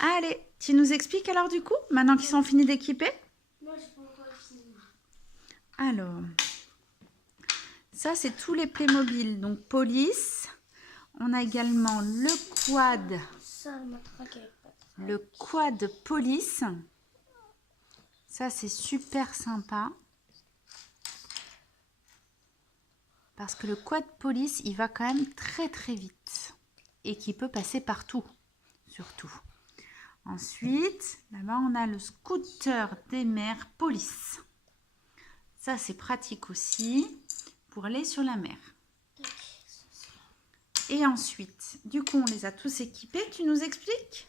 Allez, tu nous expliques alors du coup, maintenant qu'ils sont finis d'équiper? Moi, je peux encore finir. Alors, ça c'est tous les Playmobil. Donc police, on a également le quad. Ça, le matraque avec patte. Le quad police. Ça, c'est super sympa. Parce que le quad police, il va quand même très très vite. Et qui peut passer partout, surtout. Ensuite, là-bas, on a le scooter des mers police. Ça, c'est pratique aussi pour aller sur la mer. Et ensuite, du coup, on les a tous équipés. Tu nous expliques?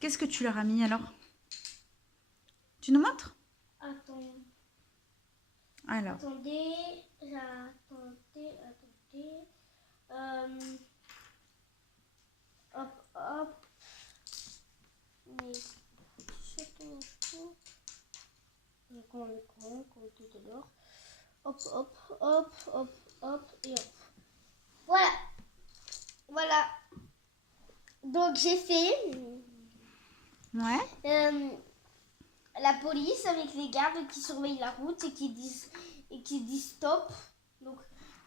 Qu'est-ce que tu leur as mis alors? Tu nous montres? Attends. Alors. Attendez. Hop. Mais surtout tout. Quand tout est dehors. Hop. Et hop. Voilà. Donc j'ai fait. Ouais. La police avec les gardes qui surveillent la route et qui disent stop. Donc,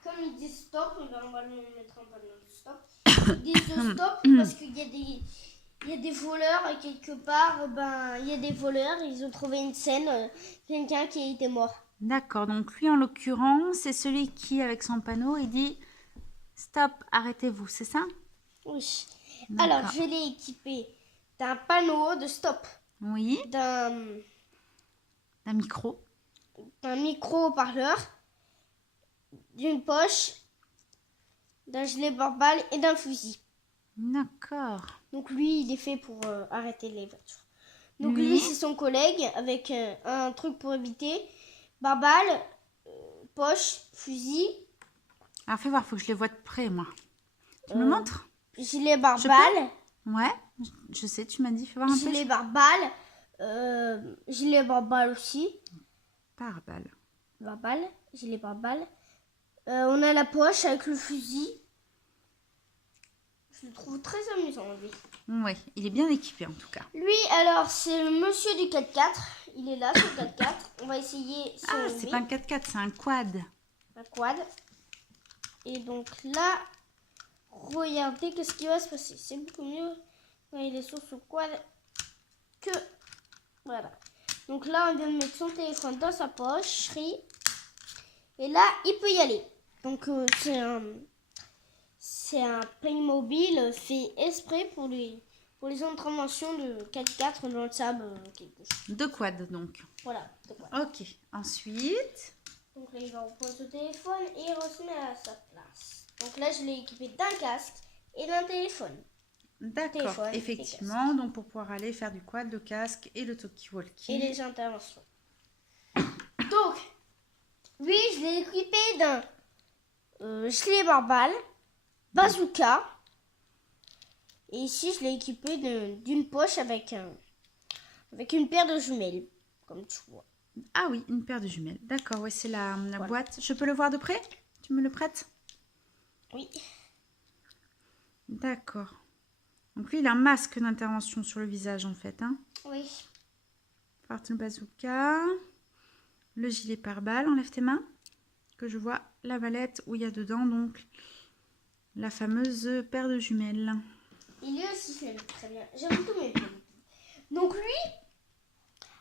comme ils disent stop, on va lui mettre un panneau de stop. Ils disent stop parce qu'il y a des voleurs et quelque part, il y a des voleurs. Ils ont trouvé une scène, quelqu'un qui était mort. D'accord, donc lui en l'occurrence, c'est celui qui, avec son panneau, il dit stop, arrêtez-vous, c'est ça? Oui. Alors, je l'ai équipé d'un panneau de stop. Oui. D'un micro. D'un micro-haut-parleur, d'une poche, d'un gilet pare-balles et d'un fusil. D'accord. Donc lui, il est fait pour arrêter les voitures. Donc lui, c'est son collègue avec un truc pour éviter. Pare-balles, poche, fusil. Alors fais voir, faut que je les vois de près, moi. Tu me montres? Gilet pare-balles. Ouais, je sais, tu m'as dit, fais voir un peu. Gilet pare-balles. Gilet pare-balles aussi. Pare-balles. Pare-balles, gilet pare-balles. On a la poche avec le fusil. Je le trouve très amusant, lui. Oui, il est bien équipé en tout cas. Lui, alors, c'est le monsieur du 4x4. Il est là, sur le 4x4. On va essayer son... Ah, c'est pas un 4x4, c'est un quad. Un quad. Et donc là, regardez qu'est-ce qui va se passer. C'est beaucoup mieux quand il est sur ce quad que... Voilà. Donc là, on vient de mettre son téléphone dans sa poche. Et là, il peut y aller. Donc, c'est un Playmobil fait exprès pour les interventions de 4x4 dans le sable. Quelque chose. De quad, donc. Voilà, de quad. Ok. Ensuite... Donc là, il va reprendre ce téléphone et il se met à sa place. Donc là, je l'ai équipé d'un casque et d'un téléphone. D'accord, effectivement. Donc pour pouvoir aller faire du quad, le casque et le talkie-walkie. Et les interventions. Donc, lui, je l'ai équipé d'un gilet pare-balles, bazooka. Et ici, je l'ai équipé d'une poche avec une paire de jumelles, comme tu vois. Ah oui, une paire de jumelles. D'accord, ouais, c'est la boîte. Je peux le voir de près? Tu me le prêtes? Oui. D'accord. Donc lui, il a un masque d'intervention sur le visage, en fait. Hein. Oui. Porte le bazooka. Le gilet pare-balles. Enlève tes mains. Que je vois la valette où il y a dedans, donc, la fameuse paire de jumelles. Il lui aussi fait très bien. J'aime tous mes films. Donc lui,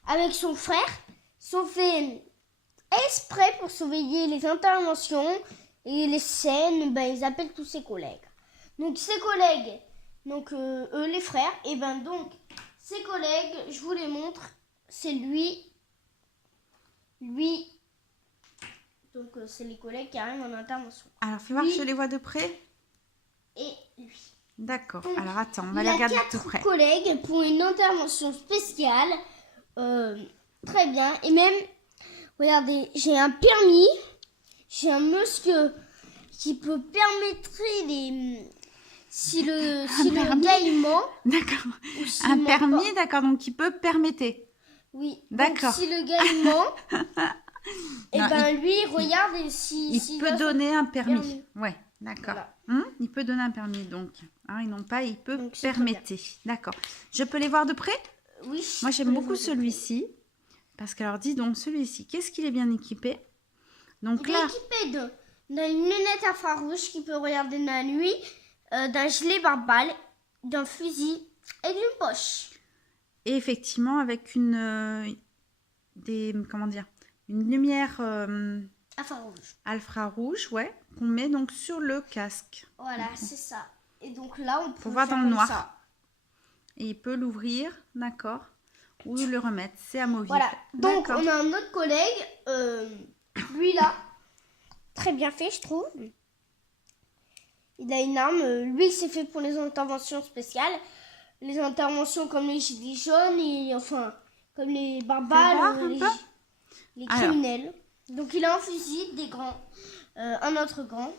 avec son frère, sont fait exprès pour surveiller les interventions et les scènes. Ils appellent tous ses collègues. Donc ses collègues, donc eux les frères, et donc ses collègues, je vous les montre, c'est lui, donc c'est les collègues qui arrivent en intervention. Alors fais voir que je les vois de près. Et lui. D'accord, alors attends, on va les regarder de près. 4 collègues pour une intervention spéciale, très bien, et même, regardez, j'ai un permis, j'ai un monsieur qui peut permettre si le gars il ment. D'accord. Un permis, d'accord, donc il peut permettre. Oui. D'accord. Si le gars il ment, et lui il regarde et il peut donner un permis. Ouais, d'accord. Voilà. Il peut donner un permis, donc. Hein, et non pas, il peut Donc, c'est très bien. permettre. D'accord. Je peux les voir de près? Oui. Moi, j'aime beaucoup celui celui-ci. Parce que, alors, dis donc, celui-ci, qu'est-ce qu'il est bien équipé? Donc Il est là, équipé d'une lunette infrarouge qui peut regarder dans la nuit, d'un gilet pare-balles, d'un fusil et d'une poche. et effectivement, avec une... comment dire? Une lumière Infrarouge. infrarouge, ouais, qu'on met donc sur le casque. Voilà, c'est ça. Et donc là, on peut voir faire dans le comme noir. ça. Et il peut l'ouvrir, d'accord, ou le remettre. C'est amovible. Voilà. Donc, D'accord. on a un autre collègue, lui là, très bien fait, je trouve. Il a une arme. Lui, c'est fait pour les interventions spéciales. Les interventions comme les gilets jaunes, et, enfin, comme les Fais voir barbares, un peu. les Alors. criminels. Donc, il a un fusil, des gants, un autre gant.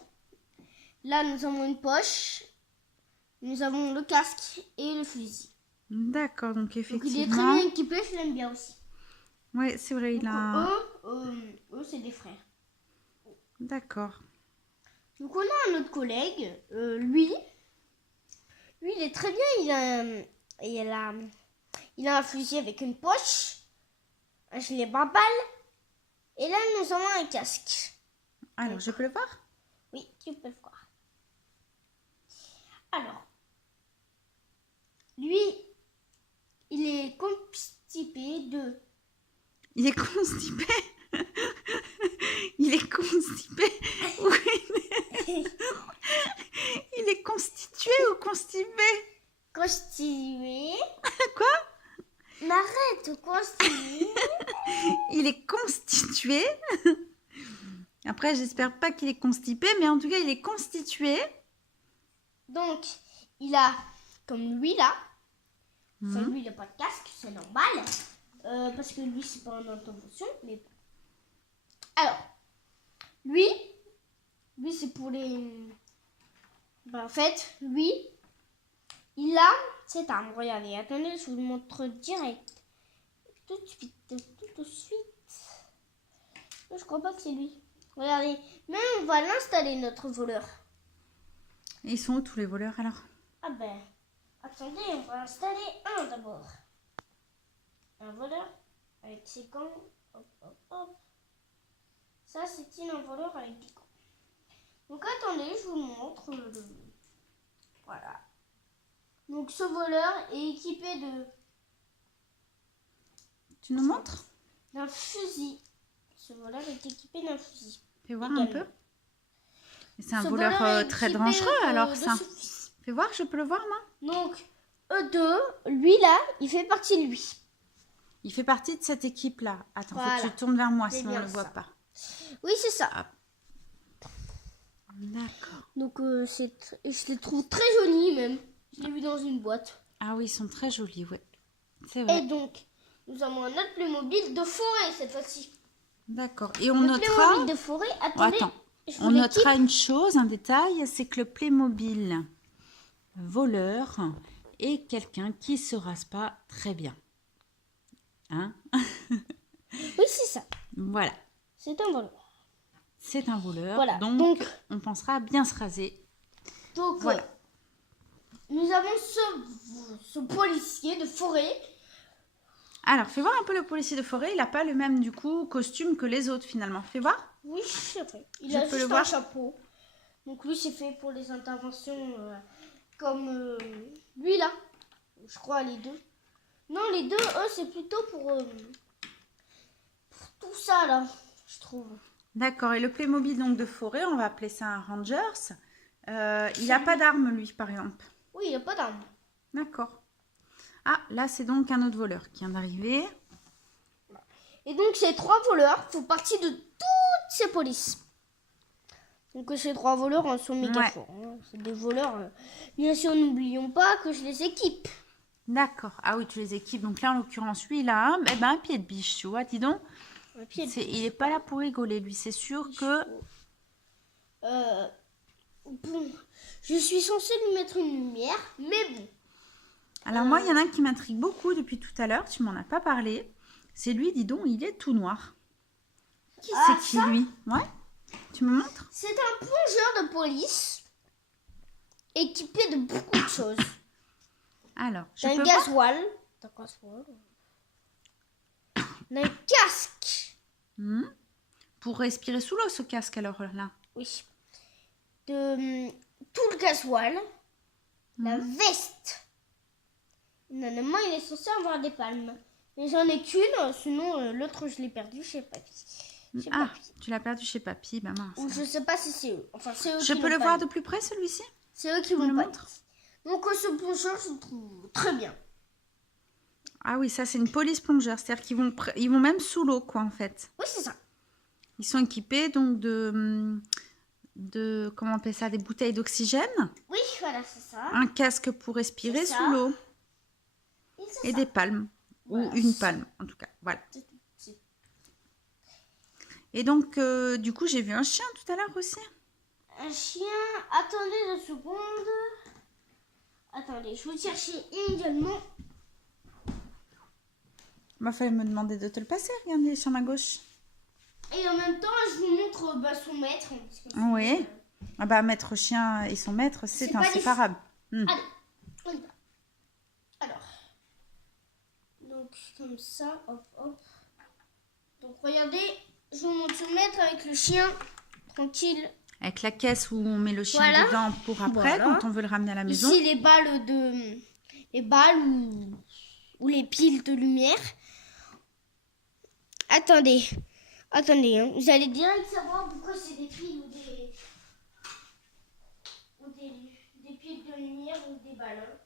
Là, nous avons une poche. Nous avons le casque et le fusil. D'accord, donc Donc, il est très effectivement... bien équipé, je l'aime bien aussi. Ouais, c'est vrai, il Donc, a... eux, c'est des frères. D'accord. Donc on a un autre collègue, lui, il est très bien, il a un fusil avec une poche, un gilet pare-balles, et là nous avons un casque. Alors, je peux le voir? Oui, tu peux le voir. Alors, lui, il est constipé de... Il est constipé. Il est constipé. Oui. Il est constitué ou constipé? Constipé. Quoi? Mais arrête, constipé. Il est constitué. Après, j'espère pas qu'il est constipé, mais en tout cas, il est constitué. Donc, il a, comme lui là, enfin, Mhm. lui il n'a pas de casque, c'est normal, parce que lui c'est pas en intervention, mais alors, lui c'est pour les, ben, en fait, lui, il a cette arme, regardez, attendez, je vous le montre direct, tout de suite, tout de suite, je crois pas que c'est lui, regardez, mais on va l'installer notre voleur. Et ils sont où tous les voleurs alors? Ah ben, attendez, on va installer un d'abord. Un voleur avec ses gants. Hop, hop, hop. Ça, c'est un voleur avec des gants. Donc attendez, je vous montre le... Voilà. Donc ce voleur est équipé Tu nous montres? d'un fusil. Ce voleur est équipé d'un fusil. Fais voir Également. un peu. Et c'est un Ce voleur est très équipé dangereux alors de ça. ce fusil. Fais voir, je peux le voir moi? Donc, eux deux, lui là, il fait partie de lui. Il fait partie de cette équipe-là. Attends, Voilà. faut que tu tournes vers moi, C'est sinon on bien ne le voit ça. pas. Oui, c'est ça. D'accord. Donc, je les trouve très jolis même. Je l'ai vu dans une boîte. Ah oui, ils sont très jolis, ouais. C'est Et vrai. donc, nous avons un autre Playmobil de forêt cette fois-ci. D'accord. Et on Le notera... Playmobil de forêt, Oh, attendez, attends. je vous On l'équipe. notera une chose, un détail, c'est que le Playmobil voleur est quelqu'un qui se rase pas très bien. Hein? Oui, c'est ça. Voilà. C'est un voleur. C'est un voleur. Voilà. Donc, on pensera à bien se raser. Donc, Voilà. nous avons ce policier de forêt. Alors, fais voir un peu le policier de forêt. Il n'a pas le même, du coup, costume que les autres, finalement. Fais voir. Oui, c'est vrai. Il Je a peux le juste voir un chapeau. Donc, lui, c'est fait pour les interventions comme lui là. Je crois les deux. Non, les deux, eux, c'est plutôt pour tout ça là, je trouve. D'accord. Et le Playmobil donc de forêt, on va appeler ça un Rangers. Il n'a pas d'arme, lui, par exemple. Oui, il n'y a pas d'arme. D'accord. Ah, là, c'est donc un autre voleur qui vient d'arriver. Et donc, ces trois voleurs font partie de toutes ces polices. Donc, ces trois voleurs sont méga Ouais. forts. Hein. C'est des voleurs. Bien sûr, n'oublions pas que je les équipe. D'accord. Ah oui, tu les équipes. Donc là, en l'occurrence, lui, il a un pied de biche, tu vois. Dis donc, Un pied de il n'est pas là pour rigoler, lui. C'est sûr que... Bon, je suis censée lui mettre une lumière, mais bon. Alors moi, il y en a un qui m'intrigue beaucoup depuis tout à l'heure. Tu m'en as pas parlé. C'est lui, dis donc, il est tout noir. Ah, C'est qui, lui? Ouais. Tu me montres? C'est un plongeur de police. équipé de beaucoup de choses. Alors, je D'un peux voir? gasoil. D'un casque. Pour respirer sous l'eau, ce casque, alors, là. Oui. De tout le gasoil. La veste. Normalement, il est censé avoir des palmes. Mais j'en ai qu'une, sinon l'autre, je l'ai perdu chez Papy. Chez Ah, Papy. tu l'as perdu chez Papy, ben mince. Ou je sais pas si c'est eux. Enfin, c'est eux Je qui peux l'ont le pas voir mis. de plus près, celui-ci? C'est eux qui me vont le pas montres? mis. Donc, ce plongeur, je le trouve très bien. Ah oui, ça, c'est une police plongeur. C'est-à-dire qu'ils vont, ils vont même sous l'eau, quoi, en fait. Oui, c'est ça. Ils sont équipés, donc, comment on appelle ça? Des bouteilles d'oxygène. Oui, voilà, c'est ça. Un casque pour respirer C'est ça. sous l'eau. C'est Et ça. des palmes. Voilà. Ou une palme, en tout cas. Voilà. C'est- Et donc, du coup, j'ai vu un chien tout à l'heure aussi. Un chien. Attendez 2 secondes. Attendez, je vais chercher immédiatement. Il m'a fallu me demander de te le passer. Regardez, sur ma gauche. Et en même temps, je vous montre son maître. Parce que Oui. Ah bah, maître chien et son maître, c'est C'est pas inséparable. Allez, on y va. Alors. Donc, comme ça, hop, hop. Donc, regardez, je vous montre son maître avec le chien. Tranquille. Avec la caisse où on met le chien Voilà. dedans pour après, Voilà. quand on veut le ramener à la maison. Ici, les balles ou les piles de lumière. Attendez, hein. Vous allez direct savoir pourquoi c'est des piles ou des piles de lumière ou des balles.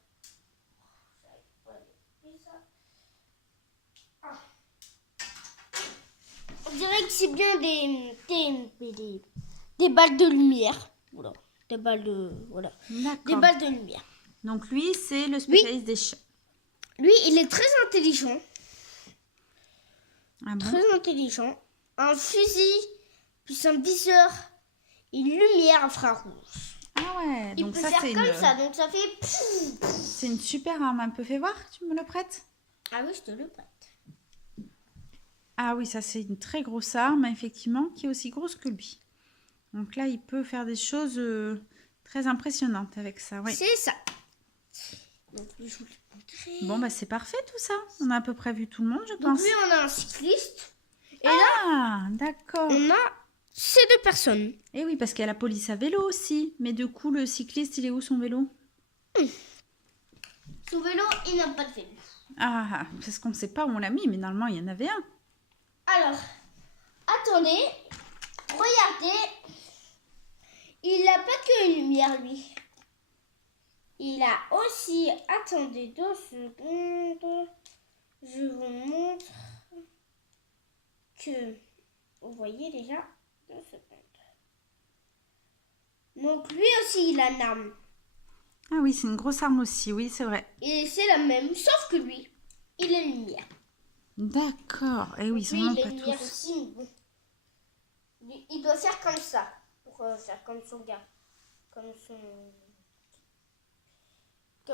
Ah. On dirait que c'est bien des balles de lumière. Voilà. Des balles de lumière. Donc lui, c'est le spécialiste des chiens. Lui, il est très intelligent. Ah bon? Très intelligent. Un fusil, plus un viseur, une lumière infrarouge. Ah ouais, Il donc peut ça faire c'est comme une... ça, donc ça fait... C'est une super arme. Un peu fait voir, tu me le prêtes? Ah oui, je te le prête. Ah oui, ça c'est une très grosse arme, effectivement, qui est aussi grosse que lui. Donc là, il peut faire des choses très impressionnantes avec ça. Oui. C'est ça. Donc lui, je vous le montrer. Bon, bah c'est parfait tout ça. On a à peu près vu tout le monde, je Donc pense. lui, on a un cycliste. Et Ah, d'accord. on a ces 2 personnes. Et oui, parce qu'il y a la police à vélo aussi. Mais du coup, le cycliste, il est où son vélo? Son vélo, il n'a pas de vélo. Ah, parce qu'on ne sait pas où on l'a mis, mais normalement, il y en avait un. Alors, attendez. Regardez. Il n'a pas qu'une lumière, lui. Il a aussi... Attendez 2 secondes. Je vous montre que... Vous voyez déjà 2 secondes. Donc lui aussi, il a une arme. Ah oui, c'est une grosse arme aussi, oui, c'est vrai. Et c'est la même, sauf que lui, il a une lumière. D'accord. Et oui, ils sont Lui, même il a pas une lumière tous. aussi, mais bon. Lui, il doit faire comme ça, pour faire comme son gars. Comme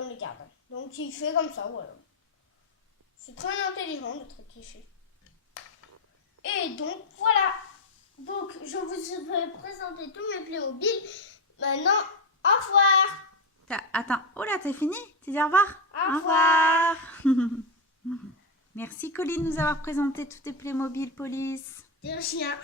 le gardien. Donc il fait comme ça, voilà. C'est très intelligent d'être cliché. Et donc, voilà. Donc, je vous ai présenté tous mes Playmobil. Maintenant, au revoir. Attends, oh là, t'as fini? Tu dis au revoir? Au revoir. Merci Colline de nous avoir présenté tous tes Playmobil Police. Des chiens.